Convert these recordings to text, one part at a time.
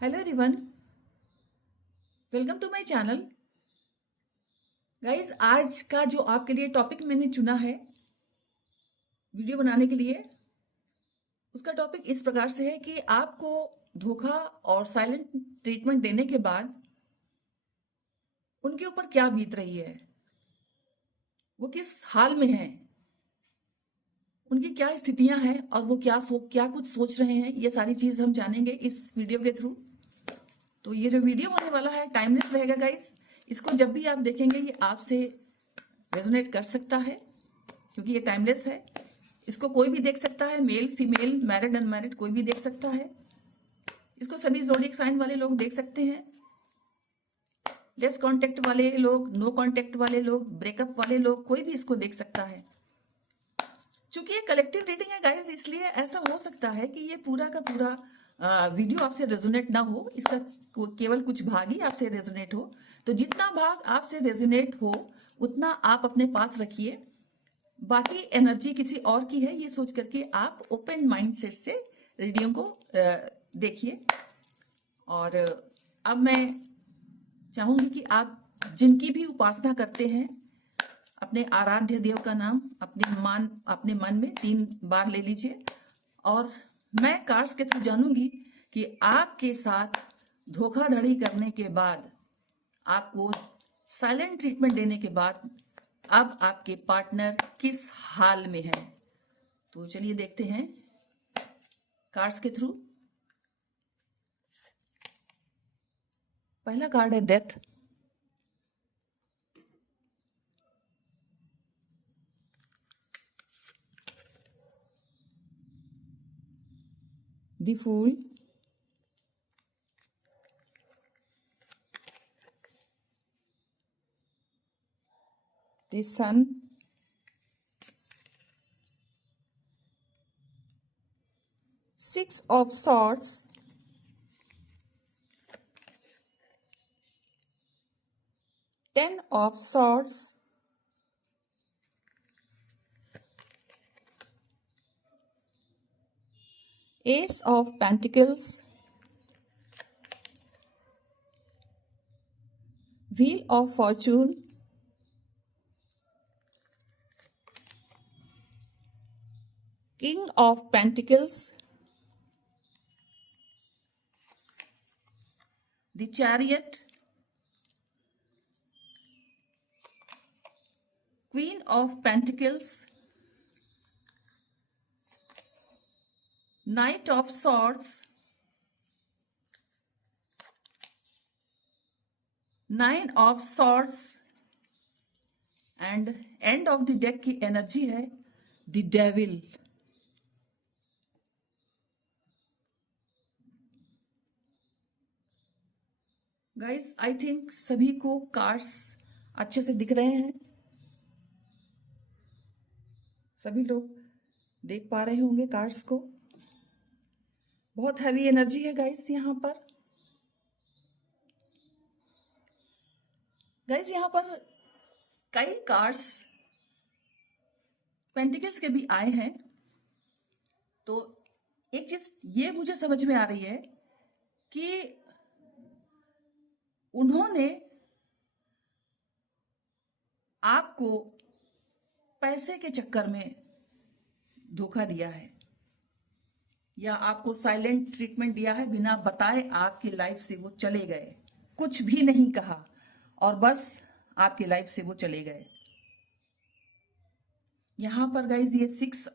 Hello everyone, welcome to my channel. Guys, आज का जो आपके लिए टॉपिक मैंने चुना है वीडियो बनाने के लिए, उसका टॉपिक इस प्रकार से है कि आपको धोखा और साइलेंट ट्रीटमेंट देने के बाद उनके ऊपर क्या बीत रही है, वो किस हाल में हैं, उनकी क्या स्थितियां हैं और वो क्या कुछ सोच रहे हैं। ये सारी चीज हम जानेंगे इस वीडियो के थ्रू। तो ये जो वीडियो होने वाला है टाइमलेस रहेगा गाइज। इसको जब भी आप देखेंगे ये आपसे रेजोनेट कर सकता है क्योंकि ये टाइमलेस है। इसको कोई भी देख सकता है, मेल फीमेल मैरिड अनमैरिड कोई भी देख सकता है। इसको सभी ज़ोडिएक साइन वाले लोग देख सकते हैं, लेस कांटेक्ट वाले लोग, नो कांटेक्ट वाले लोग, ब्रेकअप वाले लोग, कोई भी इसको देख सकता है। चूंकि ये कलेक्टिव रीडिंग है गाइस, इसलिए ऐसा हो सकता है कि ये पूरा का पूरा वीडियो आपसे रेजोनेट ना हो, इसका केवल कुछ भाग ही आपसे रेजोनेट हो। तो जितना भाग आपसे रेजोनेट हो उतना आप अपने पास रखिए, बाकी एनर्जी किसी और की है ये सोच करके आप ओपन माइंडसेट से रीडिंग को देखिए। और अब मैं चाहूंगी कि आप जिनकी भी उपासना करते हैं अपने आराध्य देव का नाम अपने मन में 3 बार ले लीजिए और मैं कार्ड्स के थ्रू जानूंगी कि आपके साथ धोखाधड़ी करने के बाद, आपको साइलेंट ट्रीटमेंट देने के बाद अब आपके पार्टनर किस हाल में है। तो चलिए देखते हैं कार्ड्स के थ्रू। पहला कार्ड है death. The fool, the sun, Six of Swords, Ten of Swords, Ace of Pentacles, Wheel of Fortune, King of Pentacles, the Chariot, Queen of Pentacles, Knight of Swords, Nine of Swords, and end of the deck की energy है the devil. Guys, I think सभी को cards अच्छे से दिख रहे हैं, सभी लोग देख पा रहे होंगे कार्ड्स को। बहुत हैवी एनर्जी है गाइस यहाँ पर। गाइस, यहाँ पर कई कार्ड्स पेंटिकल्स के भी आए हैं। तो एक चीज ये मुझे समझ में आ रही है कि उन्होंने आपको पैसे के चक्कर में धोखा दिया है या आपको साइलेंट ट्रीटमेंट दिया है, बिना बताए आपकी लाइफ से वो चले गए, कुछ भी नहीं कहा और बस आपकी लाइफ से वो चले गए। यहां पर गाइज ये सिक्स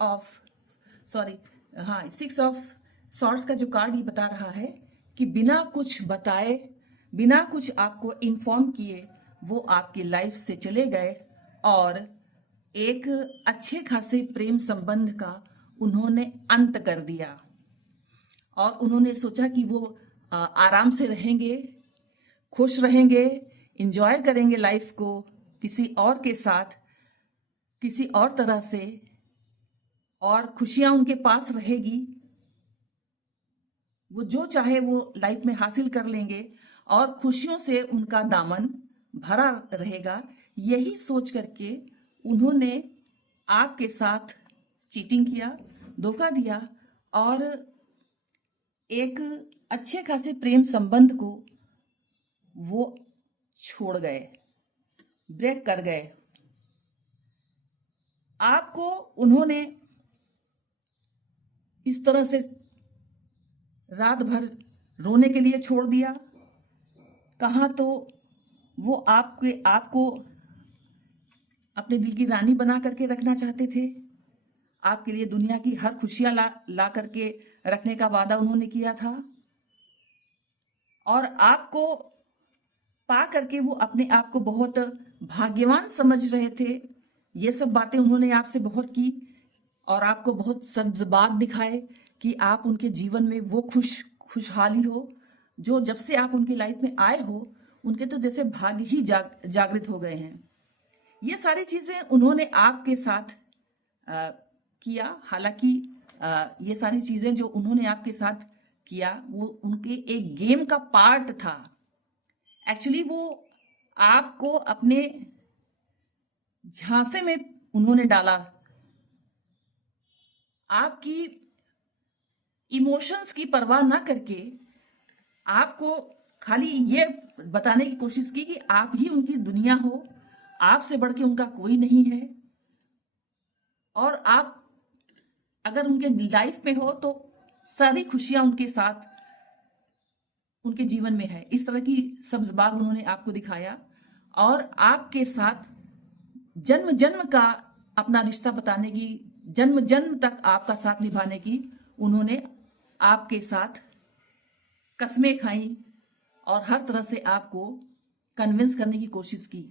ऑफ सॉर्ड्स का जो कार्ड ये बता रहा है कि बिना कुछ बताए, बिना कुछ आपको इन्फॉर्म किए वो आपकी लाइफ से चले गए और एक अच्छे खासे प्रेम संबंध का उन्होंने अंत कर दिया। और उन्होंने सोचा कि वो आराम से रहेंगे, खुश रहेंगे, इंजॉय करेंगे लाइफ को किसी और के साथ, किसी और तरह से, और खुशियां उनके पास रहेगी, वो जो चाहे वो लाइफ में हासिल कर लेंगे और खुशियों से उनका दामन भरा रहेगा। यही सोच करके उन्होंने आपके साथ चीटिंग किया, धोखा दिया और एक अच्छे खासे प्रेम संबंध को वो छोड़ गए, ब्रेक कर गए। आपको उन्होंने इस तरह से रात भर रोने के लिए छोड़ दिया। कहाँ तो वो आपको अपने दिल की रानी बना करके रखना चाहते थे। आपके लिए दुनिया की हर खुशियां ला करके रखने का वादा उन्होंने किया था, और आपको पा करके वो अपने आप को बहुत भाग्यवान समझ रहे थे। ये सब बातें उन्होंने आपसे बहुत की और आपको बहुत सब्ज़बाग दिखाए कि आप उनके जीवन में वो खुशहाली हो जो जब से आप उनकी लाइफ में आए हो उनके तो जैसे भाग्य ही जागृत हो गए हैं। ये सारी चीज़ें उन्होंने आपके साथ किया। हालांकि ये सारी चीज़ें जो उन्होंने आपके साथ किया वो उनके एक गेम का पार्ट था। एक्चुअली वो आपको अपने झांसे में उन्होंने डाला। आपकी इमोशंस की परवाह ना करके आपको खाली ये बताने की कोशिश की कि आप ही उनकी दुनिया हो, आपसे बढ़ के उनका कोई नहीं है, और आप अगर उनके लाइफ में हो तो सारी खुशियां उनके साथ उनके जीवन में है। इस तरह की सब्ज़बाग उन्होंने आपको दिखाया और आपके साथ जन्म जन्म का अपना रिश्ता बताने की, जन्म जन्म तक आपका साथ निभाने की उन्होंने आपके साथ कस्में खाई और हर तरह से आपको कन्विंस करने की कोशिश की।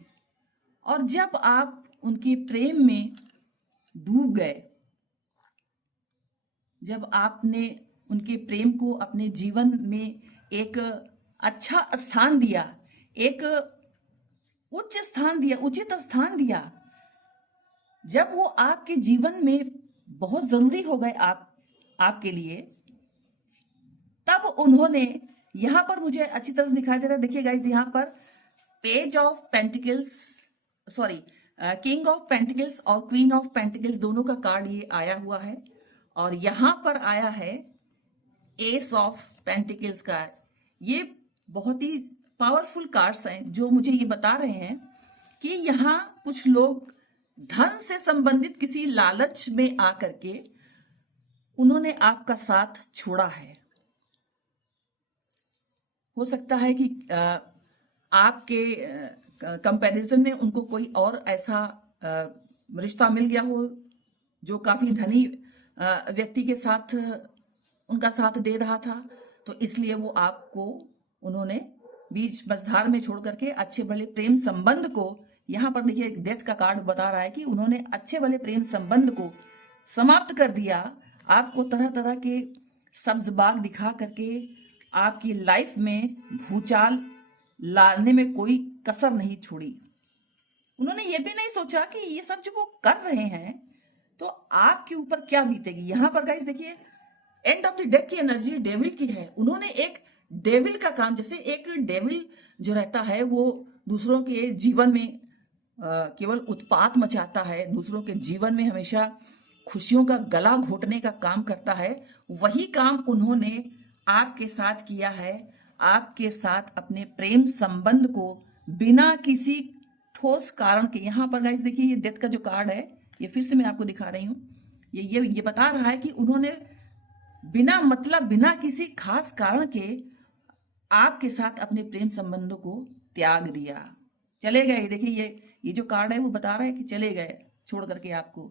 और जब आप उनके प्रेम में डूब गए, जब आपने उनके प्रेम को अपने जीवन में एक अच्छा स्थान दिया, एक उच्च स्थान दिया, उचित स्थान दिया, जब वो आपके जीवन में बहुत जरूरी हो गए आपके लिए, तब उन्होंने यहां पर मुझे अच्छी तरह से दिखाई दे रहा है। देखिए गाइस, यहां पर page of pentacles, sorry king of pentacles और क्वीन ऑफ पेंटिकल्स दोनों का कार्ड ये आया हुआ है, और यहां पर आया है एस ऑफ पेंटिकल्स का। ये बहुत ही पावरफुल कार्ड्स हैं जो मुझे ये बता रहे हैं कि यहाँ कुछ लोग धन से संबंधित किसी लालच में आकर के उन्होंने आपका साथ छोड़ा है। हो सकता है कि आपके कंपैरिजन में उनको कोई और ऐसा रिश्ता मिल गया हो जो काफी धनी व्यक्ति के साथ उनका साथ दे रहा था, तो इसलिए वो आपको उन्होंने बीच मझधार में छोड़ करके अच्छे भले प्रेम संबंध को, यहाँ पर देखिए एक डेथ का कार्ड बता रहा है कि उन्होंने अच्छे भले प्रेम संबंध को समाप्त कर दिया। आपको तरह तरह के सब्ज़बाग दिखा करके आपकी लाइफ में भूचाल लाने में कोई कसर नहीं छोड़ी। उन्होंने ये भी नहीं सोचा कि ये सब जो वो कर रहे हैं तो आपके ऊपर क्या बीतेगी। यहां पर गाइस देखिए, एंड ऑफ द डेक की एनर्जी डेविल की है। उन्होंने एक डेविल का काम, जैसे एक डेविल जो रहता है वो दूसरों के जीवन में केवल उत्पात मचाता है, दूसरों के जीवन में हमेशा खुशियों का गला घोटने का काम करता है, वही काम उन्होंने आपके साथ किया है। आपके साथ अपने प्रेम संबंध को बिना किसी ठोस कारण के, यहां पर गाइस देखिए ये डेथ का जो कार्ड है, ये फिर से मैं आपको दिखा रही हूं, ये बता रहा है कि उन्होंने बिना मतलब, बिना किसी खास कारण के आपके साथ अपने प्रेम संबंधों को त्याग दिया, चले गए। देखिए ये जो कार्ड है वो बता रहा है कि चले गए छोड़ करके आपको,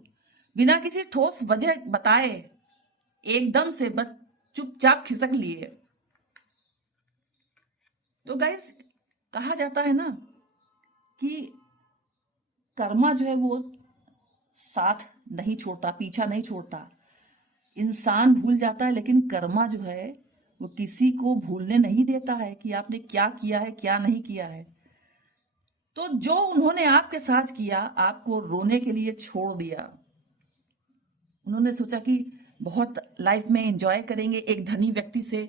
बिना किसी ठोस वजह बताए एकदम से बस चुपचाप खिसक लिए। तो गाइस कहा जाता है ना कि कर्मा जो है वो साथ नहीं छोड़ता, पीछा नहीं छोड़ता। इंसान भूल जाता है लेकिन कर्मा जो है वो किसी को भूलने नहीं देता है कि आपने क्या किया है, क्या नहीं किया है। तो जो उन्होंने आपके साथ किया, आपको रोने के लिए छोड़ दिया। उन्होंने सोचा कि बहुत लाइफ में एंजॉय करेंगे, एक धनी व्यक्ति से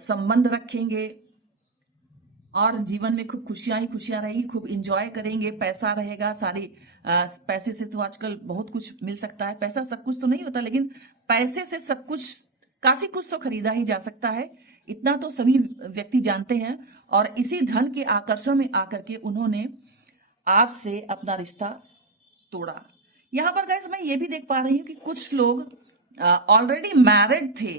संबंध रखेंगे और जीवन में खूब खुशियां ही खुशियां रहेगी, खूब एंजॉय करेंगे, पैसा रहेगा, सारी पैसे से तो आजकल बहुत कुछ मिल सकता है। पैसा सब कुछ तो नहीं होता, लेकिन पैसे से सब कुछ काफी कुछ तो खरीदा ही जा सकता है, इतना तो सभी व्यक्ति जानते हैं। और इसी धन के आकर्षण में आकर के उन्होंने आपसे अपना रिश्ता तोड़ा। यहां पर गाइस मैं ये भी देख पा रही हूं कि कुछ लोग ऑलरेडी मैरिड थे,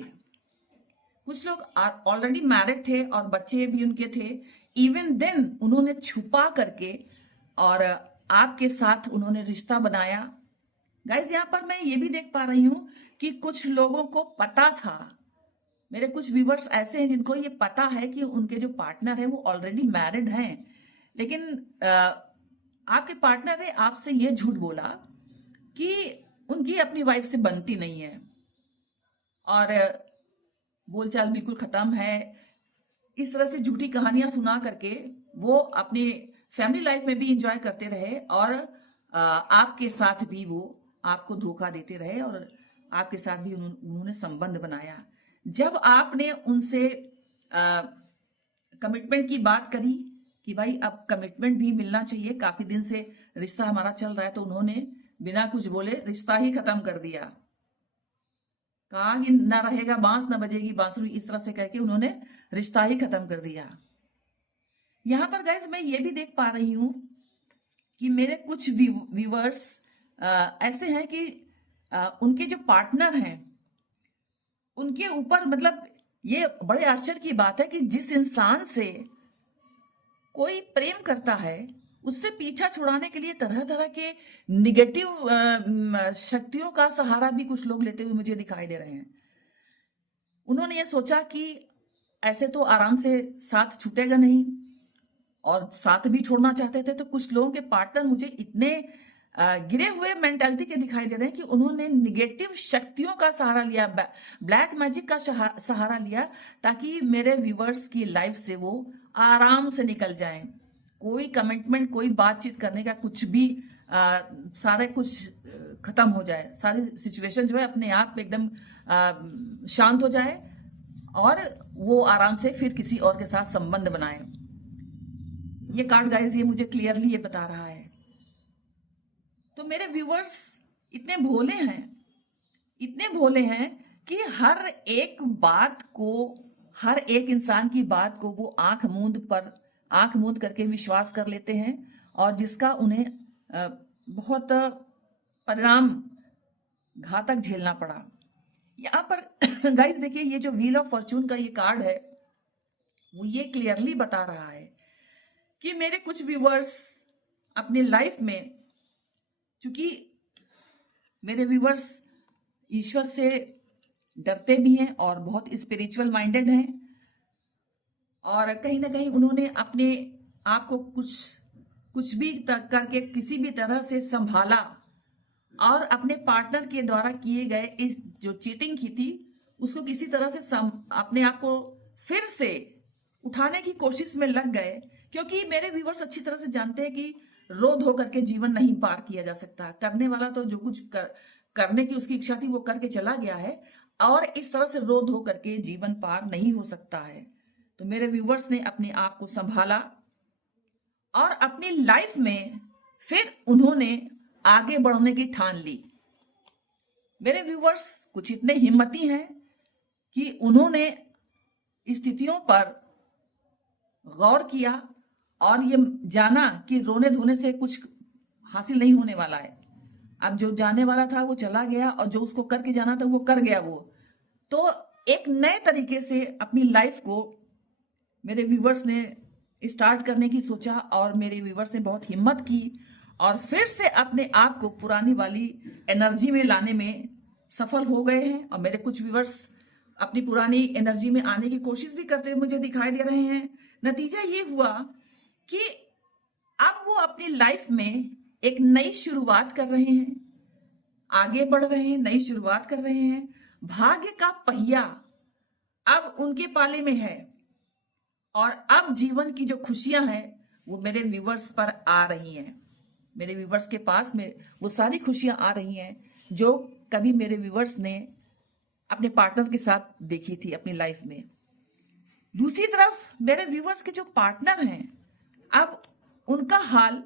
कुछ लोग ऑलरेडी मैरिड थे और बच्चे भी उनके थे। इवन देन उन्होंने छुपा करके और आपके साथ उन्होंने रिश्ता बनाया। गाइस यहाँ पर मैं ये भी देख पा रही हूं कि कुछ लोगों को पता था, मेरे कुछ व्यूवर्स ऐसे हैं जिनको ये पता है कि उनके जो पार्टनर है वो ऑलरेडी मैरिड हैं, लेकिन आपके पार्टनर ने आपसे ये झूठ बोला कि उनकी अपनी वाइफ से बनती नहीं है और बोलचाल बिल्कुल खत्म है। इस तरह से झूठी कहानियां सुना करके वो अपनी फैमिली लाइफ में भी इंजॉय करते रहे और आपके साथ भी वो आपको धोखा देते रहे और आपके साथ भी उन्होंने संबंध बनाया। जब आपने उनसे कमिटमेंट की बात करी कि भाई अब कमिटमेंट भी मिलना चाहिए, काफी दिन से रिश्ता हमारा चल रहा है, तो उन्होंने बिना कुछ बोले रिश्ता ही खत्म कर दिया। कहा कि ना रहेगा बांस ना बजेगी बांसुरी, इस तरह से कहके उन्होंने रिश्ता ही खत्म कर दिया। यहां पर गाइज मैं ये भी देख पा रही हूं कि मेरे कुछ व्यूवर्स ऐसे हैं कि उनके जो पार्टनर हैं उनके ऊपर, मतलब ये बड़े आश्चर्य की बात है कि जिस इंसान से कोई प्रेम करता है उससे पीछा छुड़ाने के लिए तरह तरह के निगेटिव शक्तियों का सहारा भी कुछ लोग लेते हुए मुझे दिखाई दे रहे हैं। उन्होंने ये सोचा कि ऐसे तो आराम से साथ छूटेगा नहीं और साथ भी छोड़ना चाहते थे, तो कुछ लोगों के पार्टनर मुझे इतने गिरे हुए मेंटालिटी के दिखाई दे रहे हैं कि उन्होंने निगेटिव शक्तियों का सहारा लिया, ब्लैक मैजिक का सहारा लिया, ताकि मेरे व्यूवर्स की लाइफ से वो आराम से निकल जाएं। कोई कमिटमेंट, कोई बातचीत करने का कुछ भी, सारे कुछ खत्म हो जाए, सारी सिचुएशन जो है अपने आप में एकदम शांत हो जाए और वो आराम से फिर किसी और के साथ संबंध बनाए। ये कार्ड गाइस ये मुझे क्लियरली ये बता रहा है। तो मेरे व्यूवर्स इतने भोले हैं, इतने भोले हैं कि हर एक बात को, हर एक इंसान की बात को वो आंख मूंद करके विश्वास कर लेते हैं और जिसका उन्हें बहुत परिणाम घातक झेलना पड़ा। यहाँ पर गाइस देखिए, ये जो व्हील ऑफ फॉर्चून का ये कार्ड है वो ये क्लियरली बता रहा है कि मेरे कुछ व्यूवर्स अपनी लाइफ में, चूंकि मेरे व्यूवर्स ईश्वर से डरते भी हैं और बहुत स्पिरिचुअल माइंडेड हैं और कहीं ना कहीं उन्होंने अपने आप को कुछ भी करके किसी भी तरह से संभाला और अपने पार्टनर के द्वारा किए गए इस जो चीटिंग की थी उसको किसी तरह से अपने आप को फिर से उठाने की कोशिश में लग गए। क्योंकि मेरे व्यूवर्स अच्छी तरह से जानते हैं कि रो धो करके जीवन नहीं पार किया जा सकता। करने वाला तो जो कुछ करने की उसकी इच्छा थी वो करके चला गया है और इस तरह से रो धो करके जीवन पार नहीं हो सकता है। तो मेरे व्यूवर्स ने अपने आप को संभाला और अपनी लाइफ में फिर उन्होंने आगे बढ़ने की ठान ली। मेरे व्यूवर्स कुछ इतने हिम्मती हैं कि उन्होंने स्थितियों पर गौर किया और ये जाना कि रोने धोने से कुछ हासिल नहीं होने वाला है। अब जो जाने वाला था वो चला गया और जो उसको करके जाना था वो कर गया। वो तो एक नए तरीके से अपनी लाइफ को मेरे व्यूवर्स ने स्टार्ट करने की सोचा और मेरे व्यूवर्स ने बहुत हिम्मत की और फिर से अपने आप को पुरानी वाली एनर्जी में लाने में सफल हो गए हैं। और मेरे कुछ व्यूवर्स अपनी पुरानी एनर्जी में आने की कोशिश भी करते हुए मुझे दिखाई दे रहे हैं। नतीजा ये हुआ कि अब वो अपनी लाइफ में एक नई शुरुआत कर रहे हैं, आगे बढ़ रहे हैं, नई शुरुआत कर रहे हैं। भाग्य का पहिया अब उनके पाले में है और अब जीवन की जो खुशियां हैं वो मेरे व्यूवर्स पर आ रही हैं। मेरे व्यूवर्स के पास में वो सारी खुशियां आ रही हैं जो कभी मेरे व्यूवर्स ने अपने पार्टनर के साथ देखी थी अपनी लाइफ में। दूसरी तरफ मेरे व्यूवर्स के जो पार्टनर हैं अब उनका हाल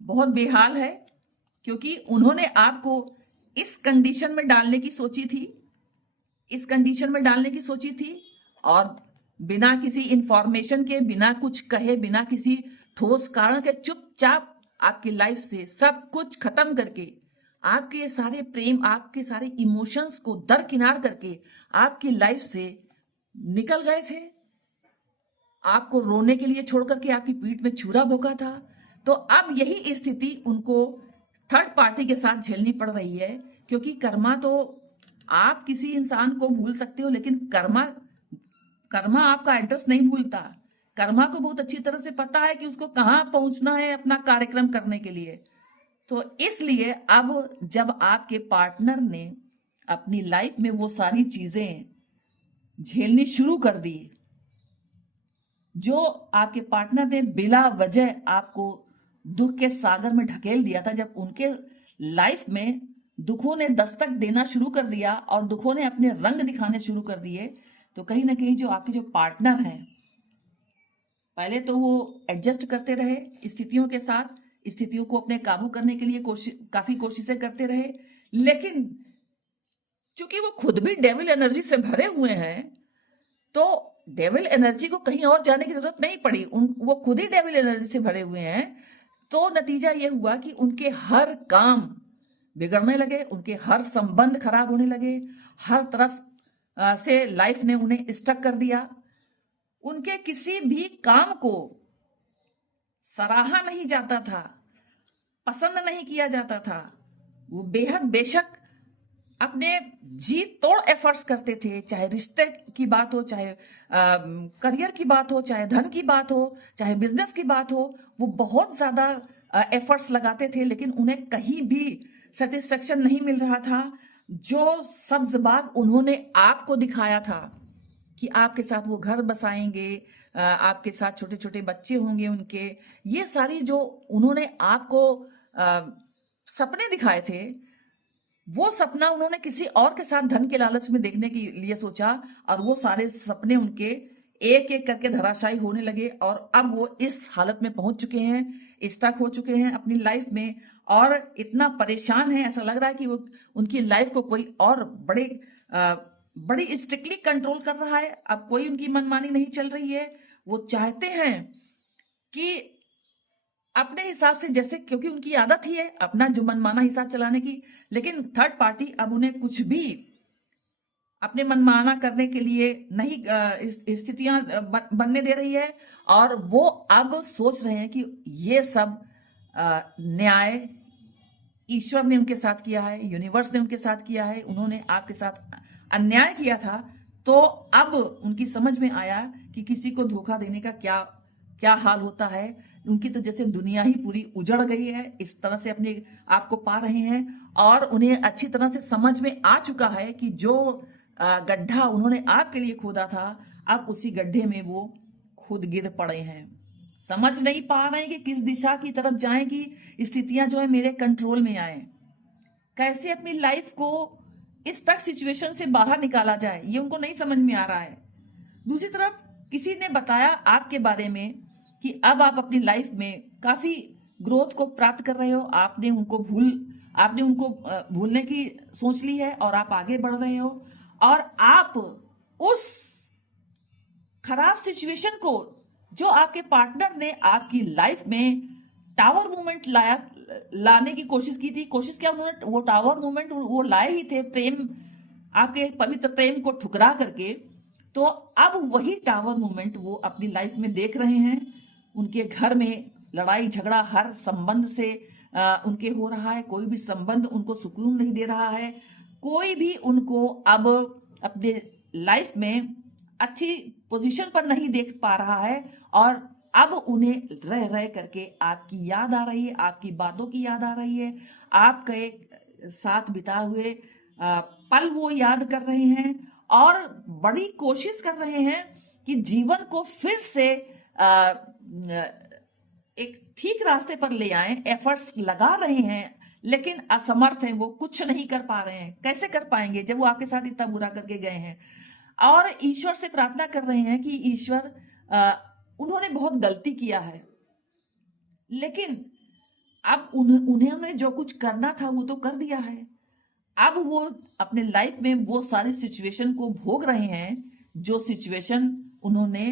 बहुत बेहाल है, क्योंकि उन्होंने आपको इस कंडीशन में डालने की सोची थी इस कंडीशन में डालने की सोची थी, और बिना किसी इंफॉर्मेशन के, बिना कुछ कहे, बिना किसी ठोस कारण के चुपचाप आपकी लाइफ से सब कुछ खत्म करके, आपके सारे प्रेम, आपके सारे इमोशंस को दरकिनार करके आपकी लाइफ से निकल गए थे। आपको रोने के लिए छोड़ करके आपकी पीठ में छुरा भोंका था। तो अब यही स्थिति उनको थर्ड पार्टी के साथ झेलनी पड़ रही है, क्योंकि कर्मा तो आप किसी इंसान को भूल सकते हो, लेकिन कर्मा कर्मा आपका एड्रेस नहीं भूलता। कर्मा को बहुत अच्छी तरह से पता है कि उसको कहाँ पहुंचना है अपना कार्यक्रम करने के लिए। तो इसलिए अब जब आपके पार्टनर ने अपनी लाइफ में वो सारी चीजें झेलनी शुरू कर दी, जो आपके पार्टनर ने बिला वजह आपको दुख के सागर में ढकेल दिया था, जब उनके लाइफ में दुखों ने दस्तक देना शुरू कर दिया और दुखों ने अपने रंग दिखाने शुरू कर दिए, तो कहीं ना कहीं जो आपके जो पार्टनर हैं, पहले तो वो एडजस्ट करते रहे स्थितियों के साथ, स्थितियों को अपने काबू करने के लिए काफी कोशिशें करते रहे, लेकिन चूंकि वो खुद भी डेविल एनर्जी से भरे हुए हैं, तो डेविल एनर्जी को कहीं और जाने की जरूरत नहीं पड़ी। वो खुद ही डेविल एनर्जी से भरे हुए हैं। तो नतीजा ये हुआ कि उनके हर काम बिगड़ने लगे, उनके हर संबंध खराब होने लगे, हर तरफ से लाइफ ने उन्हें स्टक कर दिया। उनके किसी भी काम को सराहा नहीं जाता था, पसंद नहीं किया जाता था। वो बेहद बेशक अपने जी तोड़ एफर्ट्स करते थे, चाहे रिश्ते की बात हो, चाहे करियर की बात हो, चाहे धन की बात हो, चाहे बिजनेस की बात हो, वो बहुत ज्यादा एफर्ट्स लगाते थे, लेकिन उन्हें कहीं भी सेटिस्फेक्शन नहीं मिल रहा था। जो सब्ज बाग उन्होंने आपको दिखाया था कि आपके साथ वो घर बसाएंगे, आपके साथ छोटे छोटे बच्चे होंगे उनके, ये सारी जो उन्होंने आपको सपने दिखाए थे, वो सपना उन्होंने किसी और के साथ धन के लालच में देखने के लिए सोचा, और वो सारे सपने उनके एक एक करके धराशायी होने लगे। और अब वो इस हालत में पहुंच चुके हैं, स्टक हो चुके हैं अपनी लाइफ में, और इतना परेशान है, ऐसा लग रहा है कि वो उनकी लाइफ को कोई और बड़ी स्ट्रिक्टली कंट्रोल कर रहा है। अब कोई उनकी मनमानी नहीं चल रही है। वो चाहते हैं कि अपने हिसाब से, जैसे, क्योंकि उनकी आदत ही है अपना जो मनमाना हिसाब चलाने की, लेकिन थर्ड पार्टी अब उन्हें कुछ भी अपने मनमाना करने के लिए नहीं स्थितियां बनने दे रही है। और वो अब सोच रहे हैं कि ये सब न्याय ईश्वर ने उनके साथ किया है, यूनिवर्स ने उनके साथ किया है, उन्होंने आपके साथ अन्याय किया था। तो अब उनकी समझ में आया कि किसी को धोखा देने का क्या क्या हाल होता है। उनकी तो जैसे दुनिया ही पूरी उजड़ गई है, इस तरह से अपने आप को पा रहे हैं। और उन्हें अच्छी तरह से समझ में आ चुका है कि जो गड्ढा उन्होंने आपके लिए खोदा था, अब उसी गड्ढे में वो खुद गिर पड़े हैं। समझ नहीं पा रहे हैं कि किस दिशा की तरफ जाएं कि स्थितियां जो है मेरे कंट्रोल में आए, कैसे अपनी लाइफ को इस टफ सिचुएशन से बाहर निकाला जाए, ये उनको नहीं समझ में आ रहा है। दूसरी तरफ किसी ने बताया आपके बारे में कि अब आप अपनी लाइफ में काफी ग्रोथ को प्राप्त कर रहे हो, आपने उनको भूलने की सोच ली है और आप आगे बढ़ रहे हो। और आप उस खराब सिचुएशन को, जो आपके पार्टनर ने आपकी लाइफ में टावर मूवमेंट लाने की कोशिश की थी, कोशिश क्या, उन्होंने वो टावर मूवमेंट वो लाए ही थे, प्रेम, आपके पवित्र प्रेम को ठुकरा करके। तो अब वही टावर मूवमेंट वो अपनी लाइफ में देख रहे हैं। उनके घर में लड़ाई झगड़ा हर संबंध से उनके हो रहा है, कोई भी संबंध उनको सुकून नहीं दे रहा है, कोई भी उनको अब अपने लाइफ में अच्छी पोजीशन पर नहीं देख पा रहा है। और अब उन्हें रह रह करके आपकी याद आ रही है, आपकी बातों की याद आ रही है, आपके साथ बिताए हुए पल वो याद कर रहे हैं, और बड़ी कोशिश कर रहे हैं कि जीवन को फिर से एक ठीक रास्ते पर ले आए। एफर्ट्स लगा रहे हैं, लेकिन असमर्थ हैं, वो कुछ नहीं कर पा रहे हैं। कैसे कर पाएंगे जब वो आपके साथ इतना बुरा करके गए हैं। और ईश्वर से प्रार्थना कर रहे हैं कि ईश्वर, उन्होंने बहुत गलती किया है, लेकिन अब उन्होंने जो कुछ करना था वो तो कर दिया है। अब वो अपने लाइफ में वो सारी सिचुएशन को भोग रहे हैं जो सिचुएशन उन्होंने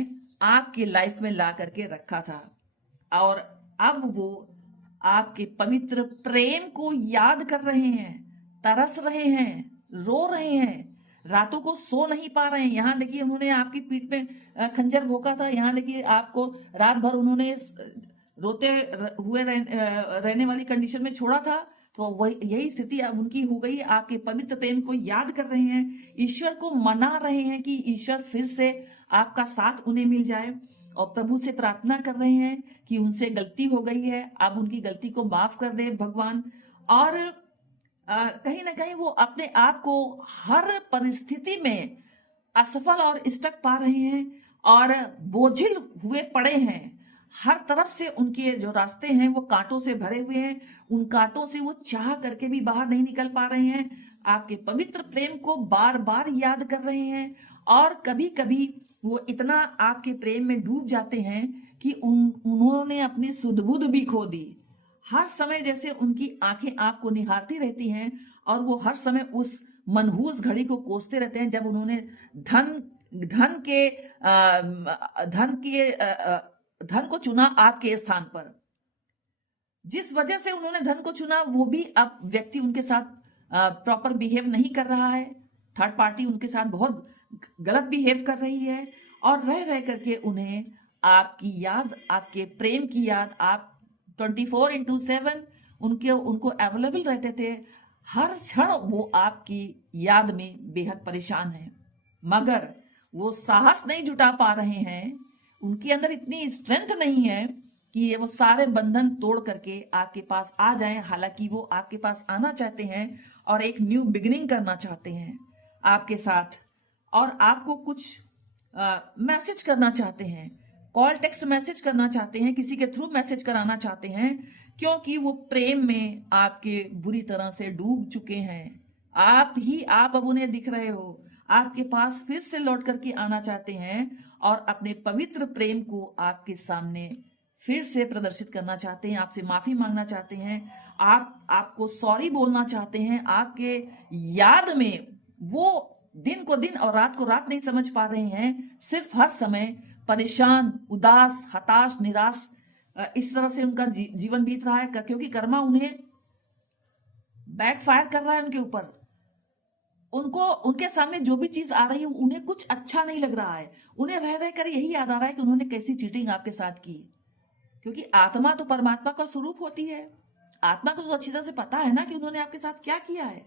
आपके लाइफ में ला करके रखा था, और अब वो आपके पवित्र प्रेम को याद कर रहे हैं, तरस रहे हैं, रो रहे हैं, रातों को सो नहीं पा रहे हैं। यहाँ देखिए उन्होंने आपकी पीठ में खंजर भोंका था, यहाँ देखिए आपको रात भर उन्होंने रोते हुए रहने वाली कंडीशन में छोड़ा था। तो वही यही स्थिति अब उनकी हो गई। आपके पवित्र प्रेम को याद कर रहे हैं, ईश्वर को मना रहे हैं कि ईश्वर फिर से आपका साथ उन्हें मिल जाए, और प्रभु से प्रार्थना कर रहे हैं कि उनसे गलती हो गई है, आप उनकी गलती को माफ कर दे भगवान। और कहीं ना कहीं वो अपने आप को हर परिस्थिति में असफल और स्टक पा रहे हैं और बोझिल हुए पड़े हैं। हर तरफ से उनके जो रास्ते हैं वो कांटों से भरे हुए हैं, उन कांटों से वो चाह करके भी बाहर नहीं निकल पा रहे हैं। आपके पवित्र प्रेम को बार बार याद कर रहे हैं, और कभी कभी वो इतना आपके प्रेम में डूब जाते हैं कि उन्होंने अपनी सुध-बुध भी खो दी। हर समय जैसे उनकी आंखें आपको निहारती रहती हैं, और वो हर समय उस मनहूस घड़ी को कोसते रहते हैं जब उन्होंने धन को चुना आपके स्थान पर। जिस वजह से उन्होंने धन को चुना वो भी अब व्यक्ति उनके साथ प्रॉपर बिहेव नहीं कर रहा है, थर्ड पार्टी उनके साथ बहुत गलत बिहेव कर रही है, और रह रह करके उन्हें आपकी याद, आपके प्रेम की याद, आप 24/7 उनको अवेलेबल रहते थे। हर क्षण वो आपकी याद में बेहद परेशान है, मगर वो साहस नहीं जुटा पा रहे हैं, उनके अंदर इतनी स्ट्रेंथ नहीं है कि वो सारे बंधन तोड़ करके आपके पास आ जाएं। हालांकि वो आपके पास आना चाहते हैं और एक न्यू बिगिनिंग करना चाहते हैं आपके साथ, और आपको कुछ मैसेज करना चाहते हैं, कॉल टेक्स्ट मैसेज करना चाहते हैं, किसी के थ्रू मैसेज कराना चाहते हैं, क्योंकि वो प्रेम में आपके बुरी तरह से डूब चुके हैं। आप अब उन्हें दिख रहे हो, आपके पास फिर से लौट करके आना चाहते हैं और अपने पवित्र प्रेम को आपके सामने फिर से प्रदर्शित करना चाहते हैं, आपसे माफी मांगना चाहते हैं, आपको सॉरी बोलना चाहते हैं। आपके याद में वो दिन को दिन और रात को रात नहीं समझ पा रहे हैं, सिर्फ हर समय परेशान, उदास, हताश, निराश, इस तरह से उनका जीवन बीत रहा है, क्योंकि कर्मा उन्हें बैकफायर कर रहा है उनके ऊपर। उनके सामने जो भी चीज आ रही है उन्हें कुछ अच्छा नहीं लग रहा है। उन्हें रह रह कर यही याद आ रहा है कि उन्होंने कैसी चीटिंग आपके साथ की, क्योंकि आत्मा तो परमात्मा का स्वरूप होती है। आत्मा को तो अच्छी तरह से पता है ना कि उन्होंने आपके साथ क्या किया है।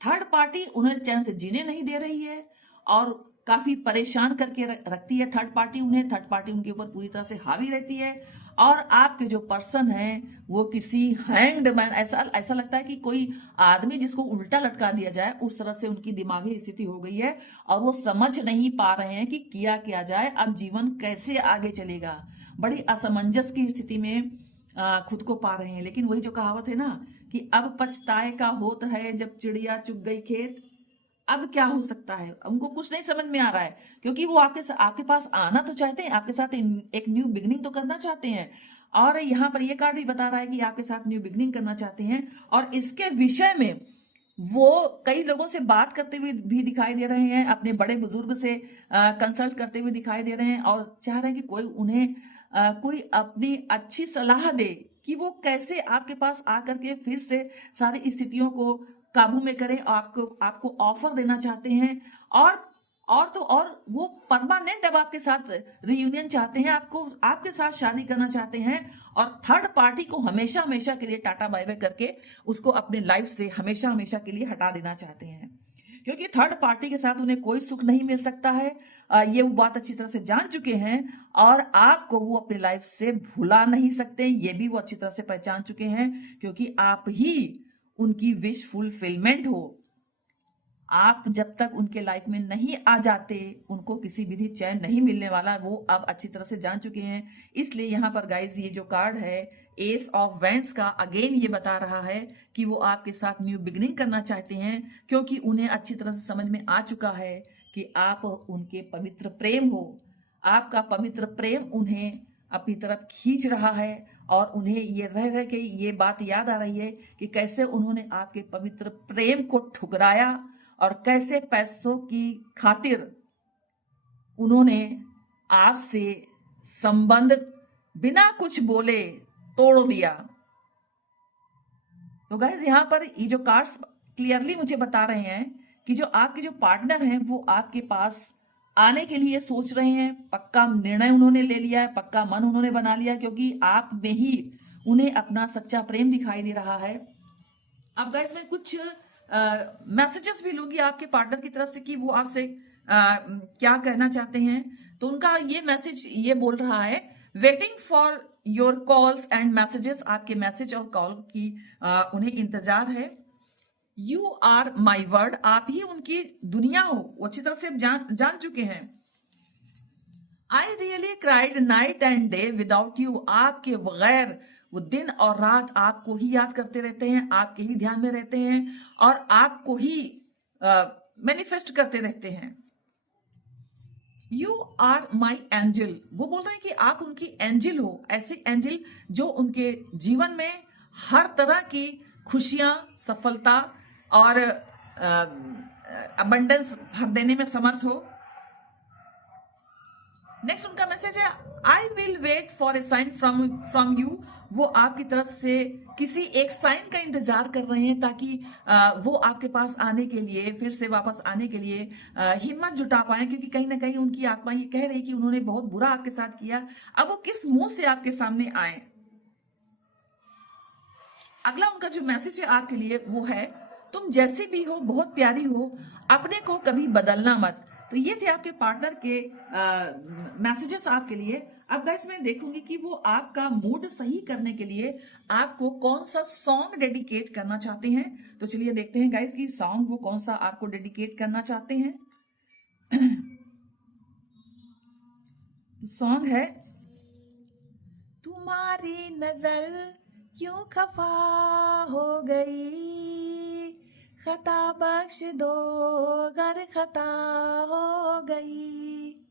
थर्ड पार्टी उन्हें चैन से जीने नहीं दे रही है और काफी परेशान करके रखती है थर्ड पार्टी उन्हें। थर्ड पार्टी उनके ऊपर पूरी तरह से हावी रहती है, और आपके जो पर्सन है वो किसी हैंग्ड मैन, ऐसा लगता है कि कोई आदमी जिसको उल्टा लटका दिया जाए, उस तरह से उनकी दिमागी स्थिति हो गई है, और वो समझ नहीं पा रहे हैं कि किया जाए, अब जीवन कैसे आगे चलेगा। बड़ी असमंजस की स्थिति में खुद को पा रहे हैं। लेकिन वही जो कहावत है ना कि अब पछताए का होत है जब चिड़िया चुग गई खेत, अब क्या हो सकता है, उनको कुछ नहीं समझ में आ रहा है, क्योंकि वो आपके पास आना तो चाहते हैं, आपके साथ एक न्यू बिगनिंग तो करना चाहते हैं, और यहाँ पर ये कार्ड भी बता रहा है कि आपके साथ न्यू बिगनिंग करना चाहते हैं, और इसके विषय में वो कई लोगों से बात करते हुए भी दिखाई दे रहे हैं, अपने बड़े बुजुर्ग से कंसल्ट करते हुए दिखाई दे रहे हैं, और चाह रहे हैं कि कोई उन्हें कोई अपनी अच्छी सलाह दे कि वो कैसे आपके पास आकर के फिर से सारी स्थितियों को काबू में करें। आपको ऑफर देना चाहते हैं, और वो परमानेंट अब आपके साथ रियूनियन चाहते हैं, आपके साथ शादी करना चाहते हैं, और थर्ड पार्टी को हमेशा हमेशा के लिए टाटा बाय बाय करके उसको अपने लाइफ से हमेशा हमेशा के लिए हटा देना चाहते हैं, क्योंकि थर्ड पार्टी के साथ उन्हें कोई सुख नहीं मिल सकता है। ये वो बात अच्छी तरह से जान चुके हैं, और आपको वो अपनी लाइफ से भुला नहीं सकते, ये भी वो अच्छी तरह से पहचान चुके हैं, क्योंकि आप ही उनकी विश फुलफिलमेंट हो। आप जब तक उनके लाइफ में नहीं आ जाते, उनको किसी विधि चैन नहीं मिलने वाला, वो अब अच्छी तरह से जान चुके हैं। इसलिए यहाँ पर गाइज ये जो कार्ड है एस ऑफ वैंड्स का, अगेन ये बता रहा है कि वो आपके साथ न्यू बिगिनिंग करना चाहते हैं, क्योंकि उन्हें अच्छी तरह से समझ में आ चुका है कि आप उनके पवित्र प्रेम हो। आपका पवित्र प्रेम उन्हें अपनी तरफ खींच रहा है और उन्हें ये रह रह के ये बात याद आ रही है कि कैसे उन्होंने आपके पवित्र प्रेम को ठुकराया और कैसे पैसों की खातिर उन्होंने आपसे संबंध बिना कुछ बोले तोड़ दिया। तो गाइस यहाँ पर ये जो कार्ड्स क्लियरली मुझे बता रहे हैं कि जो आपके जो पार्टनर हैं वो आपके पास आने के लिए सोच रहे हैं, पक्का निर्णय उन्होंने ले लिया है, पक्का मन उन्होंने बना लिया, क्योंकि आप में ही उन्हें अपना सच्चा प्रेम दिखाई दे रहा है। अब गाइस मैं कुछ मैसेजेस भी लूंगी आपके पार्टनर की तरफ से कि वो आपसे क्या कहना चाहते हैं। तो उनका ये मैसेज ये बोल रहा है, waiting for your calls and messages, आपके मैसेज और कॉल की उन्हें इंतजार है। यू आर माई वर्ड, आप ही उनकी दुनिया हो, वो अच्छी तरह से जान चुके हैं। I really cried night and day without you, आपके बगैर वो दिन और रात आपको ही याद करते रहते हैं, आपके ही ध्यान में रहते हैं और आपको ही मैनिफेस्ट करते रहते हैं। यू आर माई एंजल, वो बोल रहे हैं कि आप उनकी एंजल हो, ऐसे एंजल जो उनके जीवन में हर तरह की खुशियां, सफलता और अबंडेंस भर देने में समर्थ हो। नेक्स्ट उनका मैसेज है, I will wait for a sign from you, वो आपकी तरफ से किसी एक साइन का इंतजार कर रहे हैं ताकि वो आपके पास आने के लिए, फिर से वापस आने के लिए हिम्मत जुटा पाए, क्योंकि कहीं ना कहीं उनकी आत्मा ये कह रही कि उन्होंने बहुत बुरा आपके साथ किया, अब वो किस मुंह से आपके सामने आए। अगला उनका जो मैसेज है आपके लिए वो है, तुम जैसी भी हो बहुत प्यारी हो, अपने को कभी बदलना मत। तो ये थे आपके पार्टनर के मैसेजेस आपके लिए। अब गाइस मैं देखूंगी कि वो आपका मूड सही करने के लिए आपको कौन सा सॉन्ग डेडिकेट करना चाहते हैं। तो चलिए देखते हैं गाइस कि सॉन्ग वो कौन सा आपको डेडिकेट करना चाहते हैं। सॉन्ग है, तुम्हारी नजर क्यों खफा हो गई, खता बख्श दो अगर खता हो गई।